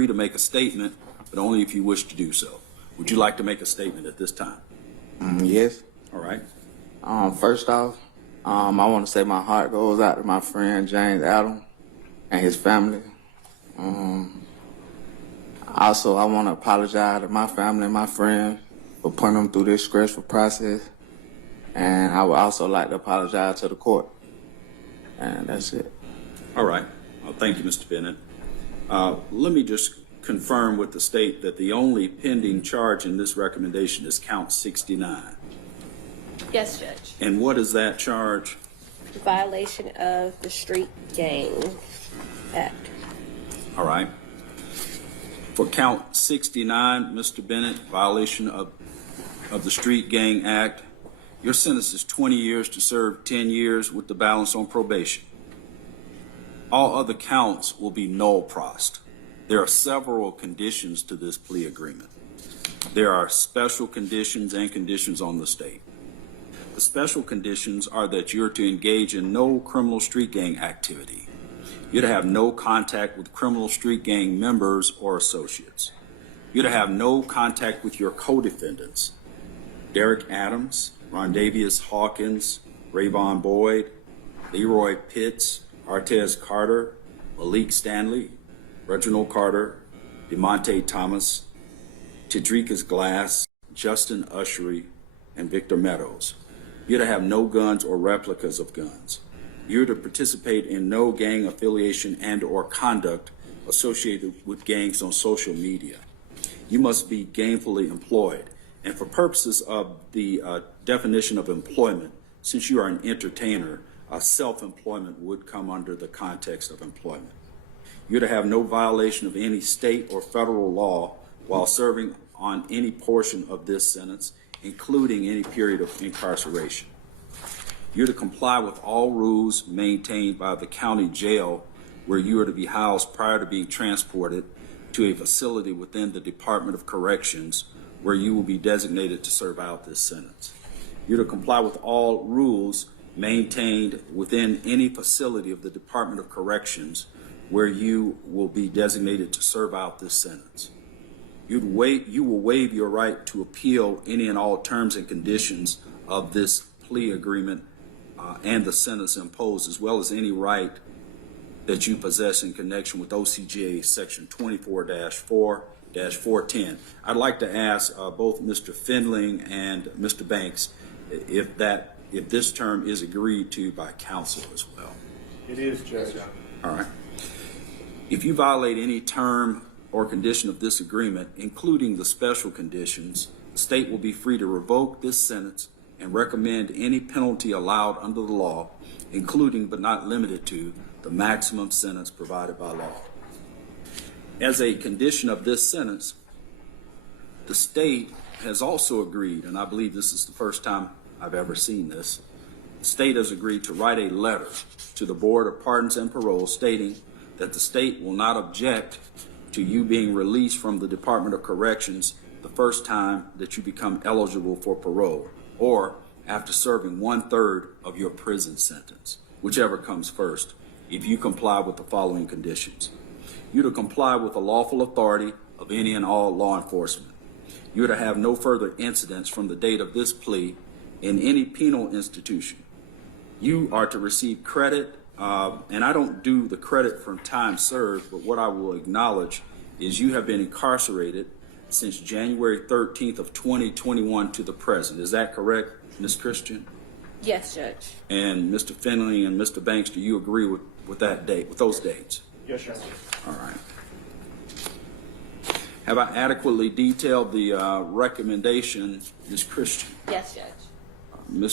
free to make a statement, but only if you wish to do so. Would you like to make a statement at this time? Yes. All right. First off, I want to say my heart goes out to my friend James Adam and his family. Also, I want to apologize to my family and my friends for putting them through this stressful process. And I would also like to apologize to the court. And that's it. All right. Well, thank you, Mr. Bennett. Let me just confirm with the state that the only pending charge in this recommendation is count 69. Yes, Judge. And what is that charge? Violation of the Street Gang Act. All right. For count 69, Mr. Bennett, violation of the Street Gang Act, your sentence is 20 years to serve 10 years with the balance on probation. All other counts will be null prost. There are several conditions to this plea agreement. There are special conditions and conditions on the state. The special conditions are that you're to engage in no criminal street gang activity. You're to have no contact with criminal street gang members or associates. You're to have no contact with your co-defendants, Derek Adams, Rondavius Hawkins, Rayvon Boyd, Leroy Pitts, Artez Carter, Malik Stanley, Reginald Carter, DeMonte Thomas, Tidrikas Glass, Justin Ushery, and Victor Meadows. You're to have no guns or replicas of guns. You're to participate in no gang affiliation and or conduct associated with gangs on social media. You must be gainfully employed. And for purposes of the definition of employment, since you are an entertainer, self-employment would come under the context of employment. You're to have no violation of any state or federal law while serving on any portion of this sentence, including any period of incarceration. You're to comply with all rules maintained by the county jail where you are to be housed prior to being transported to a facility within the Department of Corrections where you will be designated to serve out this sentence. You're to comply with all rules maintained within any facility of the Department of Corrections where you will be designated to serve out this sentence. You will waive your right to appeal any and all terms and conditions of this plea agreement and the sentence imposed, as well as any right that you possess in connection with OCGA section 24-4-410. I'd like to ask both Mr. Findling and Mr. Banks if this term is agreed to by counsel as well. It is, Judge. All right. If you violate any term or condition of this agreement, including the special conditions, the state will be free to revoke this sentence and recommend any penalty allowed under the law, including but not limited to the maximum sentence provided by law. As a condition of this sentence, the state has also agreed, and I believe this is the first time I've ever seen this, the state has agreed to write a letter to the Board of Pardons and Parole stating that the state will not object to you being released from the Department of Corrections the first time that you become eligible for parole, or after serving 1/3 of your prison sentence, whichever comes first, if you comply with the following conditions. You're to comply with the lawful authority of any and all law enforcement. You're to have no further incidents from the date of this plea in any penal institution. You are to receive credit, and I don't do the credit from time served, but what I will acknowledge is you have been incarcerated since January 13th of 2021 to the present. Is that correct, Ms. Christian? Yes, Judge. And Mr. Finley and Mr. Banks, do you agree with that date, with those dates? Yes, Judge. All right. Have I adequately detailed the recommendation, Ms. Christian? Yes, Judge. Mr.